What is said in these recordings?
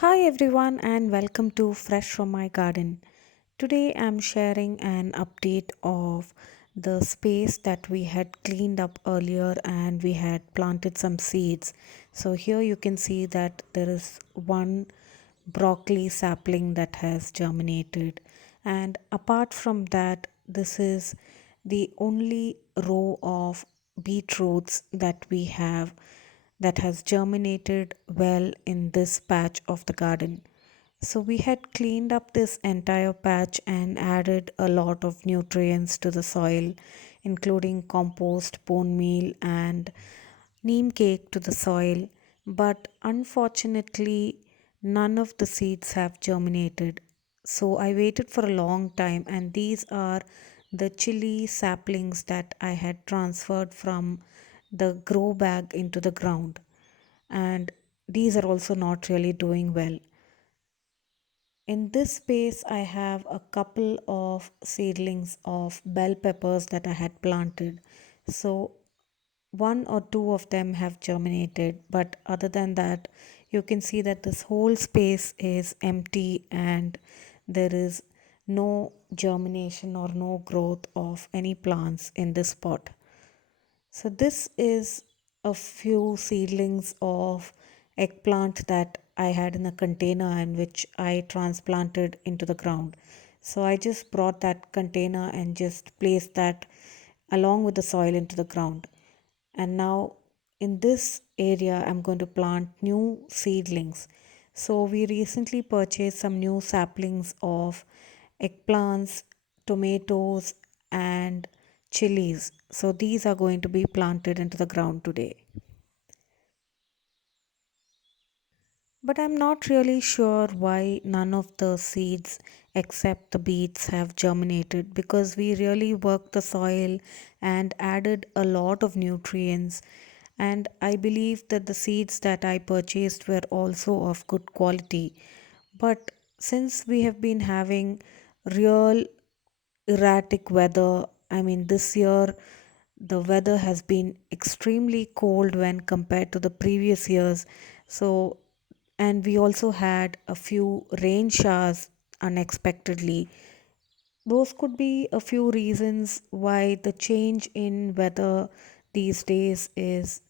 Hi everyone and welcome to Fresh from My Garden. Today I'm sharing an update of the space that we had cleaned up earlier and we had planted some seeds. So here you can see that there is one broccoli sapling that has germinated, and apart from that this is the only row of beetroots that we have that has germinated well in this patch of the garden. So we had cleaned up this entire patch and added a lot of nutrients to the soil, including compost, bone meal, and neem cake to the soil. But unfortunately, none of the seeds have germinated. So I waited for a long time, and these are the chili saplings that I had transferred from the grow bag into the ground. And these are also not really doing well. In this space, I have a couple of seedlings of bell peppers that I had planted. So, one or two of them have germinated, but other than that, you can see that this whole space is empty and there is no germination or no growth of any plants in this spot. So this is a few seedlings of eggplant that I had in a container and which I transplanted into the ground. So I just brought that container and just placed that along with the soil into the ground. And now in this area I'm going to plant new seedlings. So we recently purchased some new saplings of eggplants, tomatoes, and chilies. So these are going to be planted into the ground today. But I'm not really sure why none of the seeds except the beets have germinated, because we really worked the soil and added a lot of nutrients. And I believe that the seeds that I purchased were also of good quality. But since we have been having real erratic weather. I mean, this year the weather has been extremely cold when compared to the previous years. So, and we also had a few rain showers unexpectedly. Those could be a few reasons why the change in weather these days is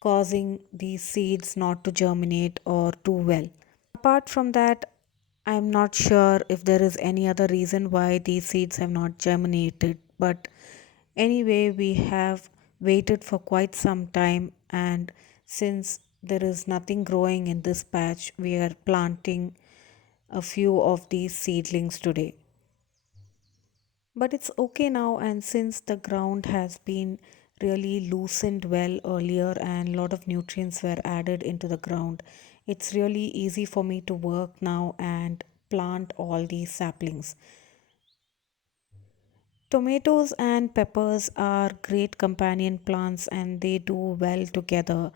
causing these seeds not to germinate or do well. Apart from that, I'm not sure if there is any other reason why these seeds have not germinated. But anyway, we have waited for quite some time, and since there is nothing growing in this patch, we are planting a few of these seedlings today. But it's okay now, and since the ground has been really loosened well earlier and a lot of nutrients were added into the ground, it's really easy for me to work now and plant all these saplings. Tomatoes and peppers are great companion plants and they do well together.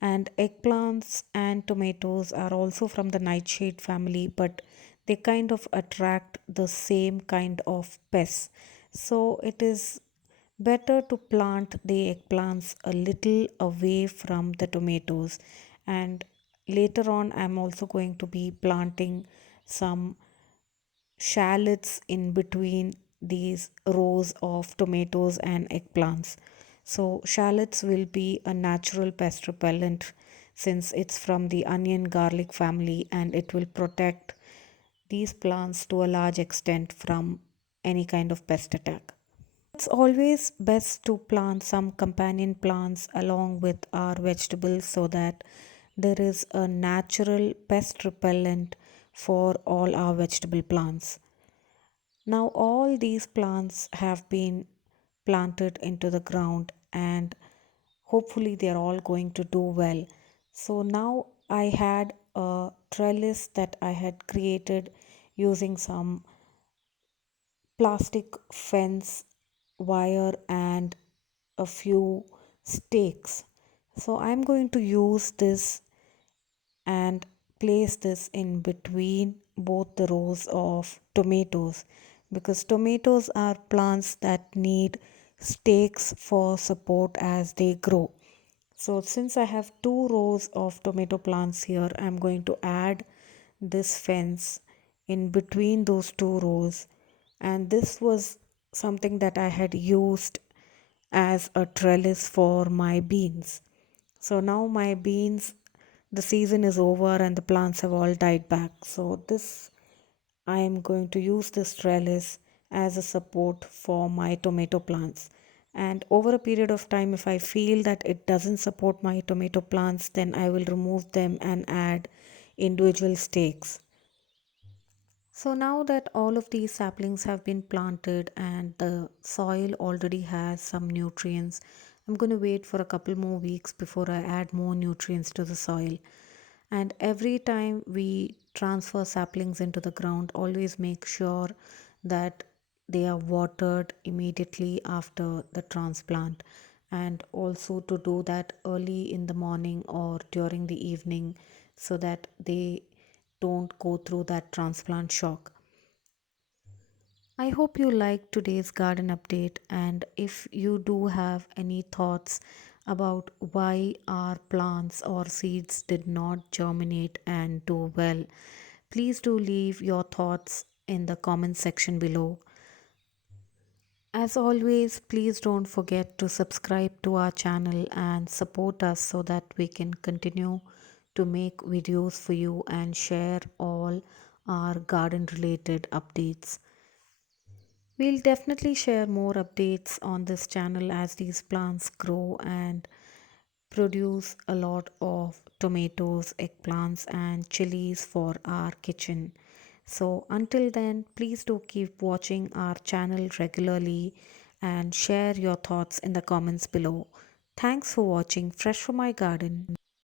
And eggplants and tomatoes are also from the nightshade family, but they kind of attract the same kind of pests. So it is better to plant the eggplants a little away from the tomatoes. And later on, I'm also going to be planting some shallots in between these rows of tomatoes and eggplants. So, shallots will be a natural pest repellent since it's from the onion garlic family and it will protect these plants to a large extent from any kind of pest attack. It's always best to plant some companion plants along with our vegetables so that there is a natural pest repellent for all our vegetable plants. Now, all these plants have been planted into the ground and hopefully they're all going to do well. So, now I had a trellis that I had created using some plastic fence wire and a few stakes. So, I'm going to use this and place this in between both the rows of tomatoes, because tomatoes are plants that need stakes for support as they grow. So since I have two rows of tomato plants here, I'm going to add this fence in between those two rows. And this was something that I had used as a trellis for my beans. So now my beans, the season is over and the plants have all died back. So this I am going to use this trellis as a support for my tomato plants. And over a period of time, if I feel that it doesn't support my tomato plants, then I will remove them and add individual stakes. So now that all of these saplings have been planted and the soil already has some nutrients, I'm going to wait for a couple more weeks before I add more nutrients to the soil. And every time we transfer saplings into the ground, always make sure that they are watered immediately after the transplant. And also to do that early in the morning or during the evening so that they don't go through that transplant shock. I hope you liked today's garden update, and if you do have any thoughts about why our plants or seeds did not germinate and do well, please do leave your thoughts in the comment section below. As always, please don't forget to subscribe to our channel and support us so that we can continue to make videos for you and share all our garden related updates. We'll definitely share more updates on this channel as these plants grow and produce a lot of tomatoes, eggplants, and chilies for our kitchen. So, until then, please do keep watching our channel regularly and share your thoughts in the comments below. Thanks for watching Fresh from My Garden.